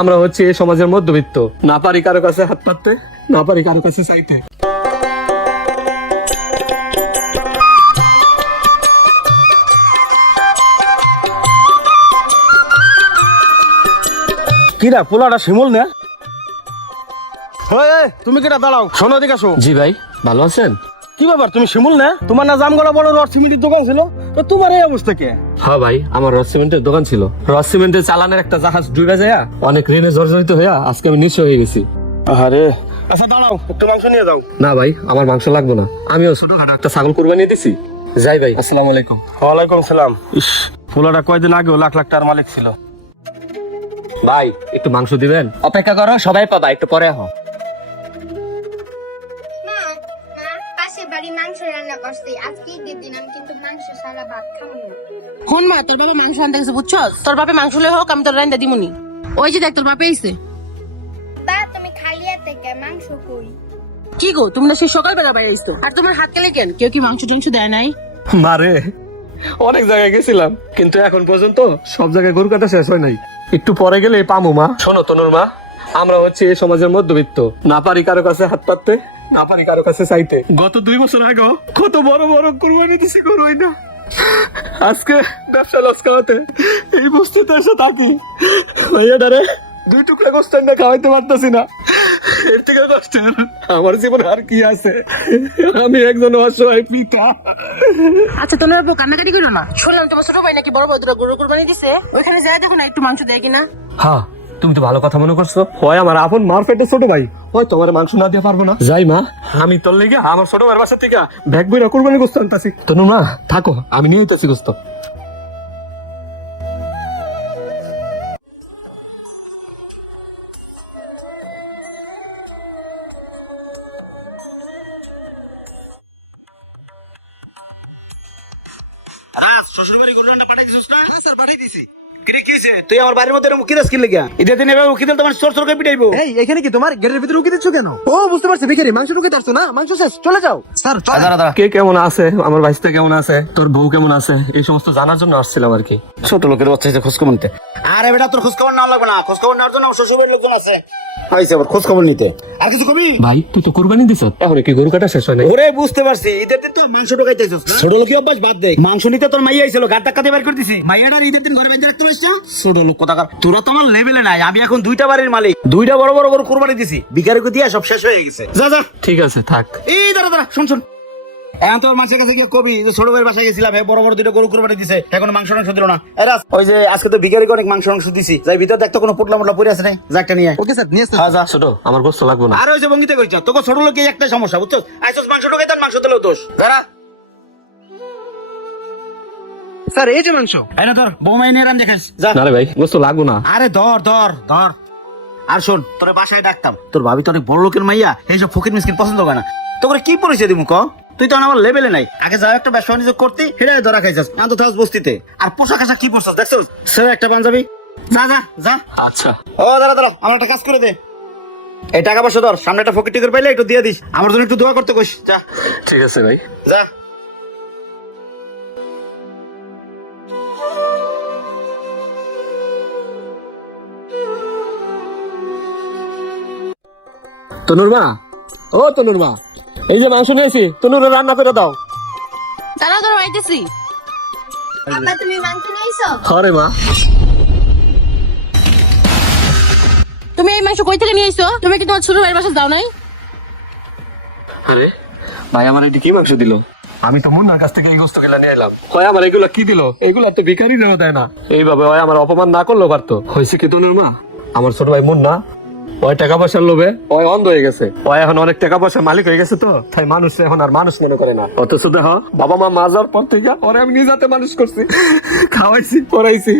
আমরা হচ্ছে এই সমাজের মধ্যবিত্ত, না পারি কারো কাছে হাত পাততে, না পারি কারো কাছে চাইতে। কিরা পোলাটা শিমুল না? তুমি কিটা দাঁড়াও, শোনো দিকে আসো। জি ভাই, ভালো আছেন? কি ব্যাপার, তুমি শিমুল না? তোমার না জামগড়া বড় রড সিমেন্টের দোকান ছিল, তো তোমার এই অবস্থা কে? হ্যাঁ ভাই, আমার রড সিমেন্টের দোকান ছিল। রড সিমেন্টের চালানের একটা জাহাজ ডুবে যায়, অনেক ঋণে জর্জরিত হইয়া আজকে আমি নিঃস্ব হয়ে গেছি। আরে আচ্ছা দাঁড়াও, একটু মাংস নিয়ে যাও। না ভাই, আমার মাংস লাগবে না, আমিও ছোটখাটো একটা ছাগল কুরবানি দিছি। যাই ভাই, আসসালামু আলাইকুম। ওয়ালাইকুম সালাম। ইস, পোলাটা কয়দিন আগেও লাখ লাখ টাকার মালিক ছিল। ভাই একটু মাংস দিবেন? অপেক্ষা করো, সবাই পাবা, একটু পরে হো। পাশে বাড়ি মাংস রান্না করছি, আজকেই দিন আমি কিন্তু মাংস সারা ভাত খাবো না। হন মা, তোর বাবা মাংস আনতে গেছে বুঝছস? তোর বাপে মাংস লই হোক, আমি তোর রান্দা দিমুনি। ওই যে দেখ তোর বাপে আইছে। তা তুমি খালি হাতে কে মাংস কই? কি গো, তুমি না সেই সকালবেলা বাইরে আইছো, আর তোমার হাত কালে কেন? কেউ কি মাংস টাংস দেয় নাই? মারে, অনেক জায়গায় গেছিলাম কিন্তু এখন পর্যন্ত সব জায়গায় গরু কাটা শেষ হয় নাই। একটু পরে গেলে পামু মা। শোনো তনুর মা, আমরা হচ্ছে এই সমাজের মধ্যবিত্ত, না পারি কারো কাছে হাত পাততে, না পারি কারো কাছে চাইতে। গত 2 বছর আগে কত বড় বড় কুরবানি দিছি, গরু হয় না। আজকে ব্যবসা লস খাওয়াতে এই বস্তিতে এসে থাকি। ভাইয়াডারে 2 টুকরা গোস্ত না খাওয়াইতে পারতেছি না। এর থেকে কষ্টের আমার জীবনে আর কি আছে? আমি একজন অসহায় পিতা। আচ্ছা তোমরা বাবু কান্নাকাটি করো না। শুনলাম তোমার ছোট ভাই নাকি বড় বড় দুটো গরু কুরবানি দিছে, ওখানে যাই দেখো না একটু মাংস দেয় কিনা। হ্যাঁ, তুমি তো ভালো কথা মনে করছো। হয় আমার আপন মার পেটে ছোট ভাই, হয় তোমার মাংস না দিয়ে পারবো না। যাই মা, আমি তোর লেগে আমার ছোট ভাইয়ের বাসা থেকে ব্যাগ বইরা কুরবানি গোস্ত আনতাছি। তনু মা থাকো, আমি নিয়ে হইতাছি গোস্ত। রাজ শ্বশুর বাড়ি গরুটা পাঠাই দিছিস না? না স্যার, পাঠাই দিছি। তুই আমার বাড়ির মধ্যে মুখি দাস কি লেগা? এটা দিন এভাবে মুখি দিলে তোমার চোর চোর করে পিটাইবো। এই এখানে কি তোমার গেটের ভিতরে উকি দিচ্ছ কেন? ও বুঝতে পারছি, ভিখারি মাংস ঢুকে দাঁড়ছো না, মাংস শেষ, চলে যাও। স্যার দাঁড়া দাঁড়া, কে কেমন আছে, আমার ভাইস্তা কেমন আছে, তোর বউ কেমন আছে, এই সমস্ত জানার জন্য আসছিলাম আর কি। ছোট লোকের বাচ্চা হয়েছে খোঁজ খবর নিতে। আরে বেটা, তোর খোঁজ খবর নেওয়া লাগবে না, খোঁজ খবর নেওয়ার জন্য আমার শ্বশুর বাড়ির লোকজন আছে। হয়েছে আবার খোঁজ খবর নিতে। আর কিছু কবি? ভাই তুই তো কুরবানি দিছ, এখন কি গরু কাটা শেষ হয় নাই? ওরে বুঝতে পারছি, ঈদের দিন তো মাংস ঢোকাইতেছিস না? ছোট লোকই অভ্যাস বাদ দে। মাংস নিতে তোর মাইয়া আইছিল, গাড় ধাক্কা দিয়ে বের করে দিছি। মাইয়াটার ঈদের দিন ঘরে বেঁধে রাখতে পারিস না? ছোট লোক কোথাকার। তোরা তো আমার লেভেলে নাই। আমি এখন 2টা বাড়ির মালিক, 2টা বড় বড় গরু কুরবানি দিছি। ভিখারিকে দিয়ে সব শেষ হয়ে গেছে। যা যা। ঠিক আছে থাক। এই দাঁড়া দাঁড়া, শুন শুন। এখন তোর মাছের কাছে গিয়ে কবি যে ছোট ভাইয়ের বাসায় গেছিলাম, বড় বড় 2টা গরু কুরবানি দিছে, এখন মাংস টাংস দিল না। এরা ওই যে আজকে তো ভিখারিকে অনেক মাংস টাংস দিছি, যাই ভিতর দেখতো কোনো পোটলা মোটলা পড়ে আছে না, যা একটা নিয়ে আয়। ওকে স্যার, নিয়ে আসতে। হ্যাঁ যা। ছোট, আমার গোস্ত লাগবে না। আর ওই যে ভঙ্গিতে কইছ, তোকে ছোট লোকে একটা সমস্যা বুঝছো? আইসস মাংস ঢোকাইতেন, মাংস দিলেও দোষ। যারা স্যার এই যে মাংস। এনে ধর, বৌমা এনে রান দেখাস, যা। না রে ভাই, গোস্ত লাগবে না। আরে ধর ধর ধর। আর শোন, তোর বাসায় ডাকতাম, তোর ভাবি তো অনেক বড় লোকের মাইয়া, এইসব ফকির মিসকিন পছন্দ করে না। তোকে কি পরিচয় দিমু ক? তুই তো আমার লেভেলে নাই। আগে যাও একটা ব্যবসা বাণিজ্য করতে, সেটাই ধরা খাইছাস। এখন তো থাকস বস্তিতে। আর পোশাক আশাক কি পরছাস দেখছো? স্যার একটা পাঞ্জাবি। যা যা যা। আচ্ছা ও দাঁড়া দাঁড়া, আমার একটা কাজ করে দে। এই টাকা পয়সা ধর, সামনে একটা ফকির টিকিট পাইলে একটু দিয়ে দিস, আমার জন্য একটু দোয়া করতে কইস। যা ঠিক আছে ভাই। যা। তনুর মা, ও তনুর মা, এই যে মাংস নিয়েছি, তনুর রান্না করে দাও। দাঁড়াও দাঁড়াও, আইতেছি। আব্বা তুমি মাংস নিয়েছো? হরে মা, তুমি এই মাংস কই থেকে নিয়ে আইছো? তুমি কি তোমার ছোট ভাইয়ের বাসা যাও নাই? আরে ভাই আমার এটি কি মাংস দিল? আমি তো মুন্নার কাছ থেকে এই গোস্ত গুলা নিয়ে এলাম। হয় আমার এগুলা কি দিল? এগুলা তো ভিখারিরা দেয় না। এইভাবে হয় আমার অপমান না করলেও পারতো। হয়েছে কি তনুর মা, আমার ছোট ভাই মুন্না ওই টাকা পয়সার লোভে ওই অন্ধ হয়ে গেছে। ওই এখন অনেক টাকা পয়সার মালিক হয়ে গেছে, তো তাই মানুষ এখন আর মানুষ মনে করে না। অথচ দেখ, বাবা মা মাজার পর থেকে ওরে আমি নিজ হাতে মানুষ করছি, খাওয়াইছি, পড়াইছি।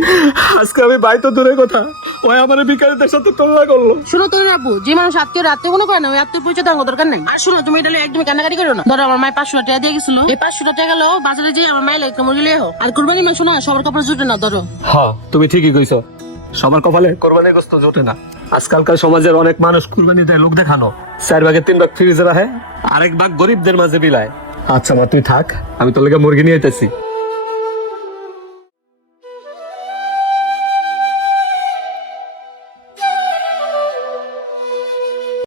আজকে আমি ভাই তো দূরের কথা, ওই আমার ভিখারিদের সাথে তুলনা করলো। শোনো তোর আপু, যে মানুষ আত্মীয় আত্মীয় মনে করে না, ওই আত্মীয় পরিচয় দেওয়ার দরকার নাই। আর শোনো, তুমি এটা একদমই কান্নাকাটি করো না। ধরো আমার মায়ের 500 টাকা দিয়ে গেছিল, এই 500 টাকা গেল বাজারে যেয়ে আমার মায়ের একটা মুরগি লিয়ে আর কুরবানি মাংস না সবার কাপড় জুটে না। ধরো হ্যাঁ, তুমি ঠিকই কইছো, সবার কপালে কোরবানির গোস্ত জোটে না। আজকালকার সমাজের অনেক মানুষ কুরবানি দেয় লোক দেখানো, 4 ভাগে 3 ভাগ ফ্রিজে রাখে, আরেক ভাগ গরিবদের মাঝে বিলায়। আচ্ছা মা, তুই থাক, আমি তোর লেগে মুরগি নিয়ে আইতেছি।